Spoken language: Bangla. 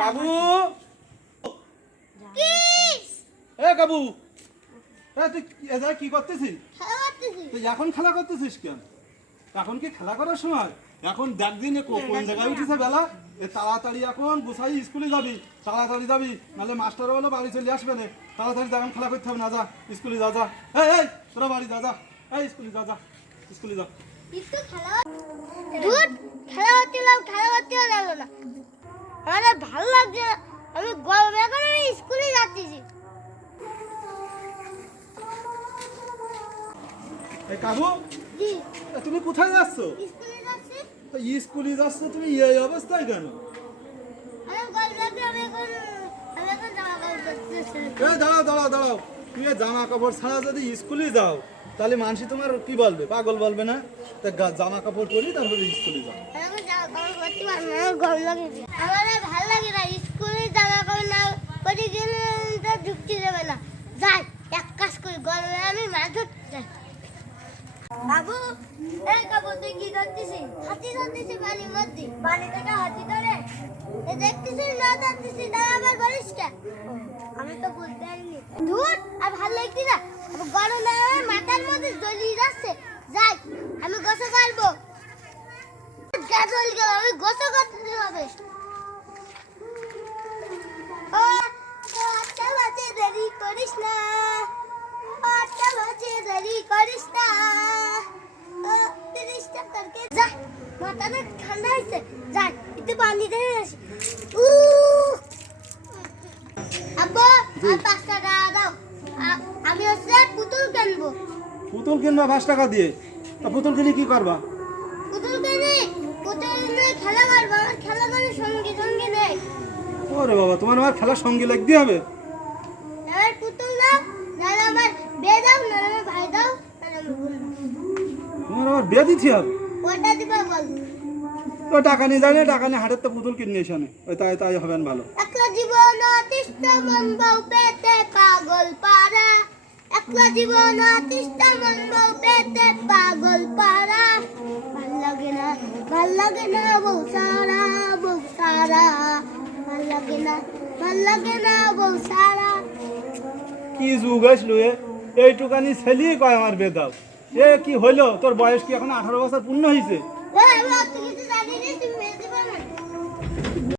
কাবু কাবু তুই কি করতেছিস? তুই এখন খেলা করতেছিস কেন? এখন কি খেলা করার সময়? এখন দেখ দিন কোন জায়গায় উঠেছে বেলা। তাড়াতাড়ি এখন গুছাই স্কুলে যাবি, তাড়াতাড়ি যাবি, নাহলে মাস্টার বলো বাড়ি চলে আসবে না। তাড়াতাড়ি এখন খেলা করতে হবে না, যা স্কুলে যা। যা এই তোরা বাড়ি যা, যা স্কুলে যা, স্কুলে যা। আমার ভালো লাগছে, আমি গরমে এখন আমি স্কুলে যাচ্ছি। কাবু তুমি কোথায় যাচ্ছ? স্কুলে যাচ্ছ তুমি এই অবস্থায় কেন? দাঁড়াও তুমি জামা কাপড় ছাড়া যদি স্কুলে যাও তাহলে মানুষ তোমার কি বলবে? পাগল বলবে না? জামা কাপড় পরি তারপরে স্কুলে যাও। আমার ভালো লাগে না স্কুলে জামা কাপড় না পরে গেলে ঢুকতে দেবে না। যাই এক কাজ করি, গরমে আমি মাছ ধরতে যাই। বাবু তুই কি করতেছিস? হাতি ধরতেছি বাড়ির মধ্যে। বাড়ি থেকে হাতি ধরে দেখতেছিস না? ধরতেছি আবার বলিস কেন? আমি তো বুঝতে পারিনি। ধুর, আর ভালো লাগছে না। গরমে মাথার মধ্যে জ্বলিয়ে যাচ্ছে। যাই আমি গোসল করবো। আমি গোসল করতে হবে। দেরি করিস না, দেরি করিস না। যা, মাথাটা ঠান্ডা হয়েছে। যাই একটু পানি দিয়ে আসি। আব্বা, আর 5 টাকা দাও। আমি হচ্ছে পুতুল কিনবো। পুতুল কিনবা 5 টাকা দিয়ে? তা পুতুল কিনে কি করবা? পুতুল কিনে খেলা করবো। আমার খেলা করার সঙ্গী নেই। ওরে বাবা, তোমার আমার খেলার সঙ্গী লাগতে হবে। আমার পুতুল দাও, নাহলে আমার বিয়ে দাও, নাহলে আমার ভাই দাও, নাহলে আমার বোন দাও। তোমার আমার বিয়ে দিতে হবে? ওটা দিবা বল। ও টাকা নিয়ে যায় না, টাকা নিয়ে হাটের তো পুতুল কিনে এসে আনে। ওই তাই হবে না ভালো। একলা জীবন অতিষ্ঠ মন বউ পেতে পাগল পারা। একলা জীবন অতিষ্ঠ মন বউ পেতে পাগল পারা। ভাল লাগে না বউ সারা, বউ সারা। ভাল লাগে না বউ সারা। কি যুগ আসলো এইটুকানি ছেলে কয় আমার বিয়ে দাও। এ কি হইলো? তোর বয়স কি এখন 18 বছর পূর্ণ হয়েছে? আমি অত কিছু জানি না, তুমি